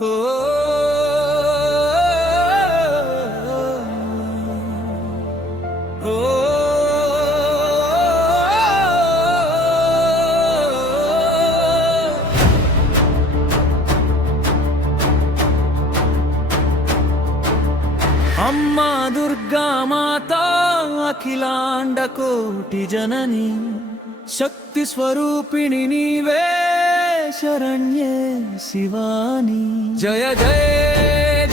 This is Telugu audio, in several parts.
ఓ అమ్మా దుర్గా మాతా అఖిలాండ కోటి జనని శక్తి స్వరూపిణి నీవే శరణ్యే శివాని జయ జయ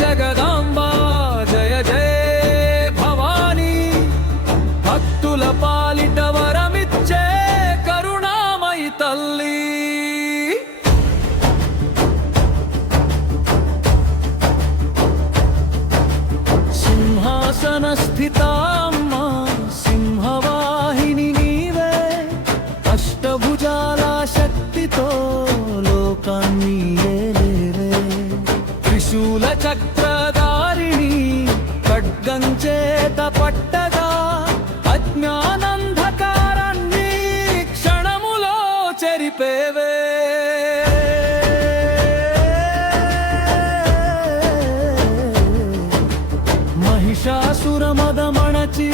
జగదాంబా జయ జయ భవాని భక్తుల పాలిట వరమిచ్చే కరుణామయి తల్లి సింహాసన స్థితామ్మా సింహవాహిని నీవే అష్టభుజాల శక్తితో లోకాన్ని ఏలేవే త్రిశూల చక్రధారిణి ఖడ్గం చేత పట్టగా అజ్ఞానంధకారాన్ని క్షణములో చెరిపేవే మహిషాసురమదమణచి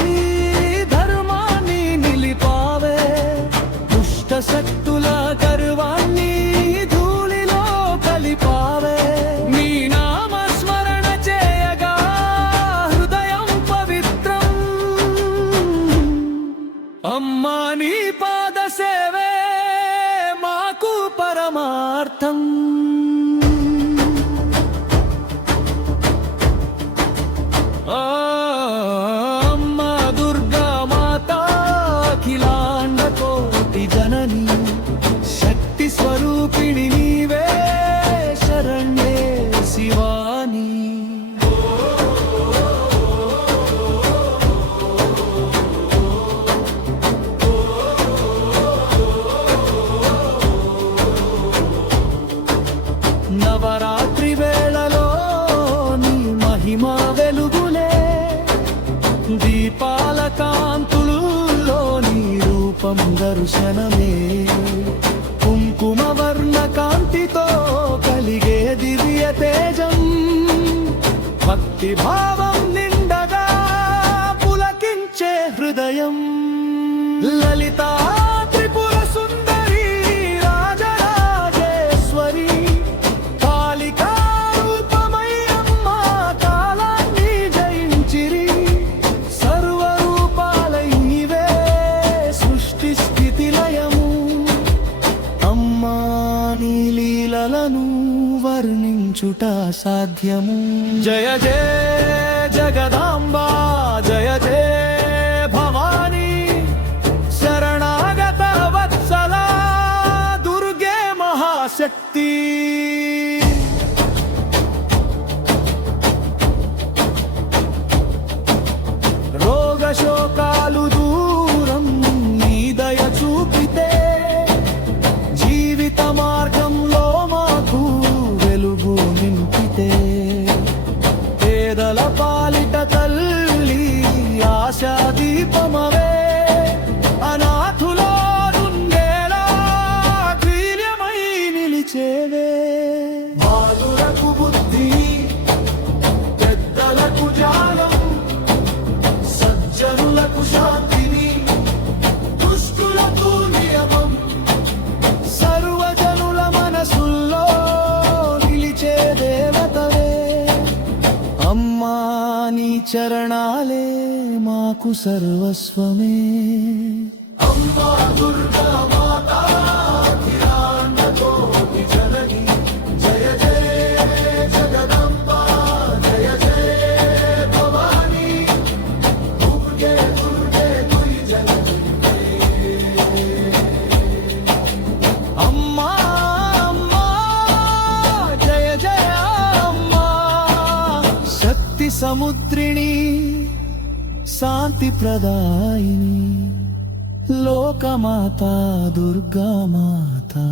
ధర్మాన్ని నిలిపావే దుష్ట శక్తుల గర్వాన్ని ధూళిలో కలిపావే నీ నామస్మరణ చేయగా హృదయం పవిత్రం అమ్మా నీ పాద సేవే మాకు పరమార్థం అమ్మా దుర్గా మాతా అఖిలాండ కోటి జనని శక్తి స్వరూపిణి నీవే శరణ్యే శివాని నవరాత్రి వేళలో నీ మహిమా వెలుగులే దీపాల కాంతులలో నీ రూపం దర్శనమే కుంకుమ వర్ణ కాంతితో కలిగే దివ్య తేజం భక్తి భావం నిండగా పులకించే హృదయం లలితా త్రిపుర సుందరి రాజరాజేశ్వరి కాళికా రూపమై అమ్మా కాలాన్ని జయించిరి సర్వరూపాలై నీవే సృష్టి స్థితి లయము అమ్మా నీ లీలలను వర్ణించుట సాధ్యము జయ జయ జగదాంబా జయ జయ భవాని శరణాగత వత్సల దుర్గే మహాశక్తి రోగ శోకాలు దూరం నీ దయ చూపితే జీవిత మార్గంలో మాకు వెలుగు నింపితే పేదల పాలిట తల్లి ఆశా దీపమవే అనాథులో నుండేలా ధైర్యమై నిలిచేవే బాలురకు బుద్ధి పెద్దలకు జ్ఞానం సజ్జనులకు శాంతిని దుష్టులకు నియమం సర్వజనుల మనసుల్లో నిలిచే దేవతవే అమ్మా నీ చరణాలే మాకు సర్వస్వమే అమ్మా దుర్గా మాతా అఖిలాండ కోటి జనని జయ జయ జగదంబా జయ జయ భవాని దుర్గే దుర్గే దుయి జనని అమ్మా అమ్మా జయ జయ అమ్మా శక్తి సముద్రిణి శాంతి ప్రదాయిని లోకమాతా దుర్గా మాతా